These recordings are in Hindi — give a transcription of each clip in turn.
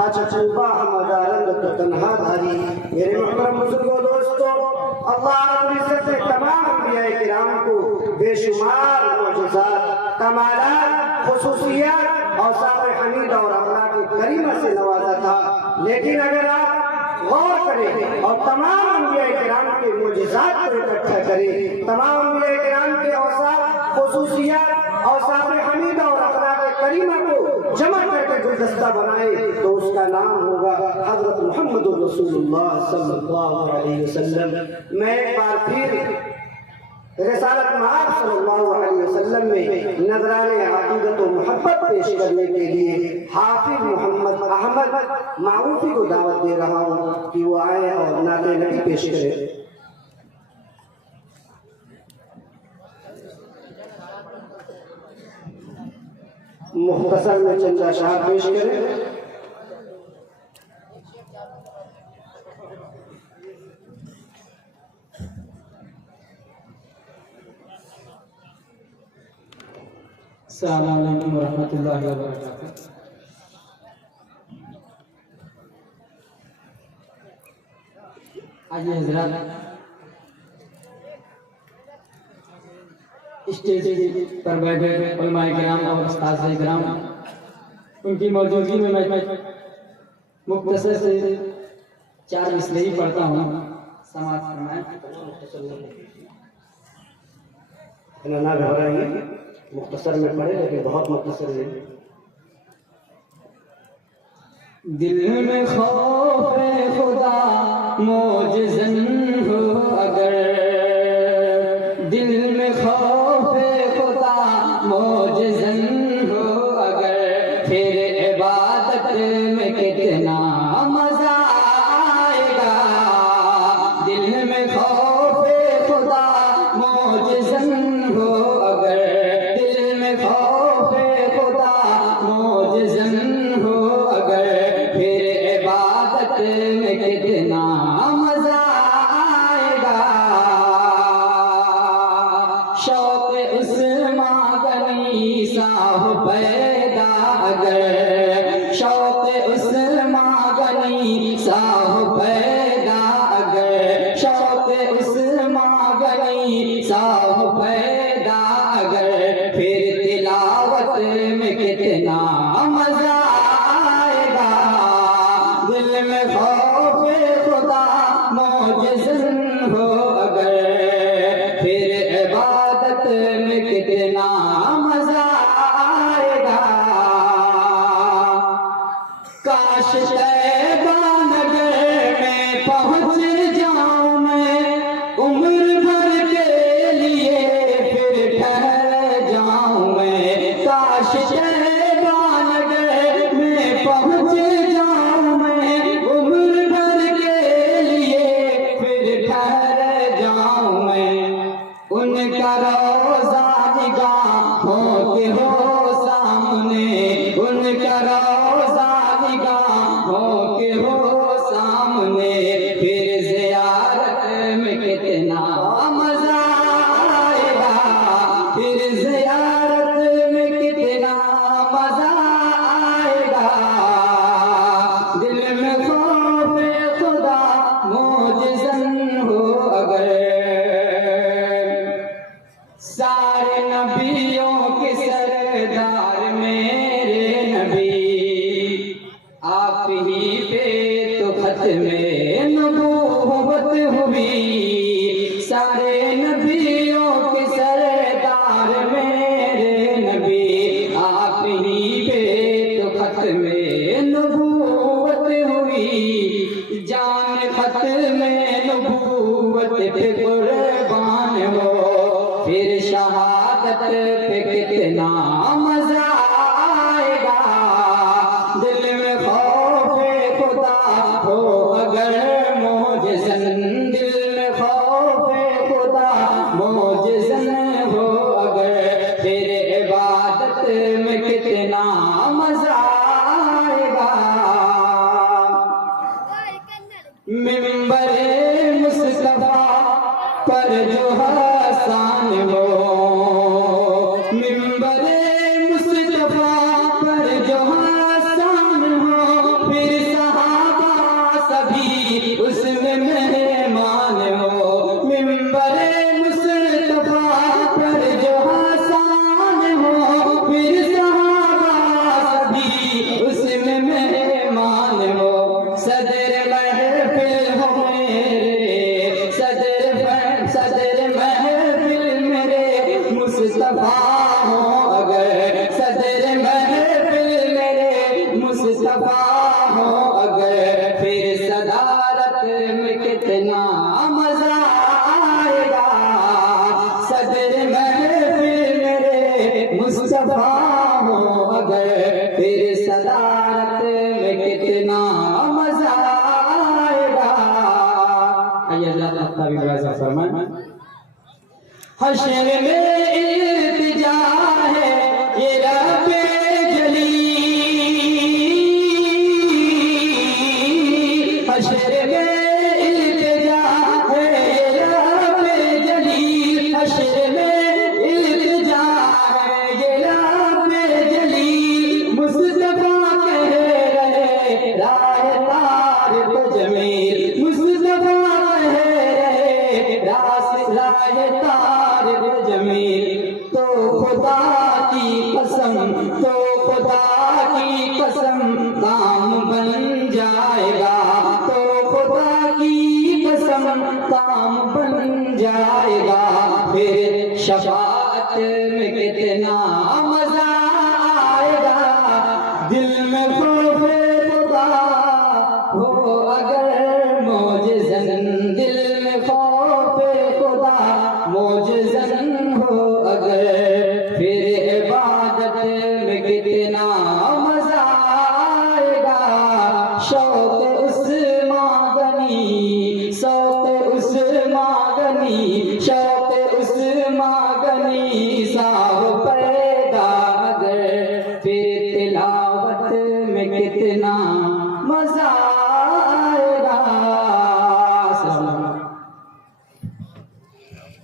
अच्छा चूबा हमारा तो तन्हा धारी मेरे मोहतरम बुजुर्गों दोस्तों अल्लाह रब्बुल इज्जत ने तमाम अंबिया किराम को बेशुमार मुअजिज़ात कमालात खुसूसियत और सारे हमीद और अखलाक करीमा से नवाजा था लेकिन अगर आप गौर करें और तमाम अंबिया किराम के मुअजिज़ात को इकट्ठा करें तमाम अंबिया किराम के औसाफ खुसूसियत और सारे हमीद और अखलाक करीमा को जमा करके गुलदस्ता बनाए तो उसका नाम होगा हज़रत मुहम्मदुर रसूलुल्लाह सल्लल्लाहु अलैहि वसल्लम। मैं एक बार फिर रिसालत मआब सल्लल्लाहु अलैहि वसल्लम में नजराने अक़ीदत व मोहब्बत पेश करने के लिए हाफिज मोहम्मद अहमद मारूफी को दावत दे रहा हूँ कि वो आए और नाते नबी पेश करें। मुख्तसर में चंदा शाह पेश करें। अस्सलामु अलैकुम वरहमतुल्लाहि वबरकातुहू। आइए हज़रात स्टेज पर बैठे उलमाए किराम और उस्ताद किराम उनकी मौजूदगी में मैं मुख्तसर से 4 मिसरे ही पढ़ता हूँ। समाअत फरमाएं। ना घबराइए मुख्तसर में पढ़े लेकिन बहुत मुख्तसर है। दिल में खौफ खुदा मोजज़न हो अगर दिल में खौफ खुदा मोजज़न हो अगर फिर इबादत में कितना मज़ा आएगा। दिल में खौफ खुदा मोजज़न हो अगर दिल में खौफ खुदा मोजज़न हो अगर फिर इबादत में कितना मज़ा आएगा। शौक़ उस्मा गनी सा हो पैदा अगर शौक़ उस्मा गनी सा हो पैदा अगर शौक़ उस्मा गनी सा हो पैदा अगर फिर तिलावत में कितना मज़ा आएगा। दिल में खौफ खुदा मोजज़न हो अगर फिर इबादत में कितना मज़ा आएगा। काश तैबा नगर में पहुँच जाऊँ मैं उम्र भर के लिए फिर ठहर जाऊँ मैं। काश तैबा नगर में पहुँच जाऊँ मैं उम्र भर के लिए फिर ठहर जाऊँ मैं। उनका रोज़ा निगाहों के हो सामने उनका रोज़ा निगाहों के हो सामने फिर ज़ियारत में कितना मज़ा आएगा। फिर ज़ियारत में कितना मज़ा आएगा। दिल में खौफ खुदा मोजज़न हो अगर सारे नबियों के सरदार मेरे नबी आप ही पे तो खत्मे नबूवत हुई। सारे नबियों के सरदार मेरे नबी आप ही पे तो खत्मे नबूवत हुई। जान खत्मे नबूवत पे कुर्बान हो फिर शहादत पे कितना मज़ा आएगा। दिल में खौफ खुदा हो अगर मोजज़न दिल में खौफ खुदा मोजज़न हो अगर फिर इबादत में कितना मज़ा आएगा। मिंबर मुस्तफा पर जो हसान हो, मिंबरे मुस्तफा पर जो हसान हो, फिर सहाबा सभी उसमें मेहमान हो। मिंबरे मुस्तफा पर जो हसान हो, फिर सहाबा सभी उसमें मेहमान हो। सदर महफिल हो मेरे, सदर महफिल मेरे मुस्तफा हो अगर, सदर महफिल मेरे मुस्तफा हो अगर, फिर सदारत में कितना मजा आएगा। सदर महफिल मेरे मुस्तफा हो अगर, फिर सदारत में कितना मजा आएगा। आइए अल्लाह ताला भी वैसा फरमाए। हश्र में इल्तिजा है ये रब्बे जली, हश्र में इल्तिजा है ये रब्बे जली, हश्र में इल्तिजा है ये रब्बे जली। मुस्तफा कह रहे राह तारिक जमील, मुस्तफा कह रहे राह तारिक जमील। तो खुदा की कसम, तो खुदा की कसम काम बन जाएगा, तो खुदा की कसम काम बन जाएगा। फिर शफाअत में कितना मजा आएगा। दिल में खौफे खुदा हो अगर मौजज़न, दिल में खौफे खुदा मौजज़न हो अगर, फिर इबादत में कितना मजा आएगा। शौक़ उस्मां गनी, शौक़ उस्मां गनी, शौक़ उस्मां गनी साहब पैदा अगर, फिर तिलावत में कितना मजा आएगा।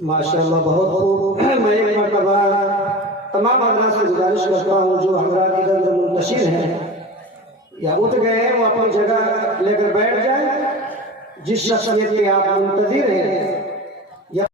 माशाअल्लाह बहुत खूब। मैं एक मरतबा तमाम हजरात से गुजारिश करता हूँ जो हजरात इधर उधर मुंतशिर हैं या उठ गए हैं, वो अपनी जगह लेकर बैठ जाए। जिस शख्सियत के आप मुंतज़िर हैं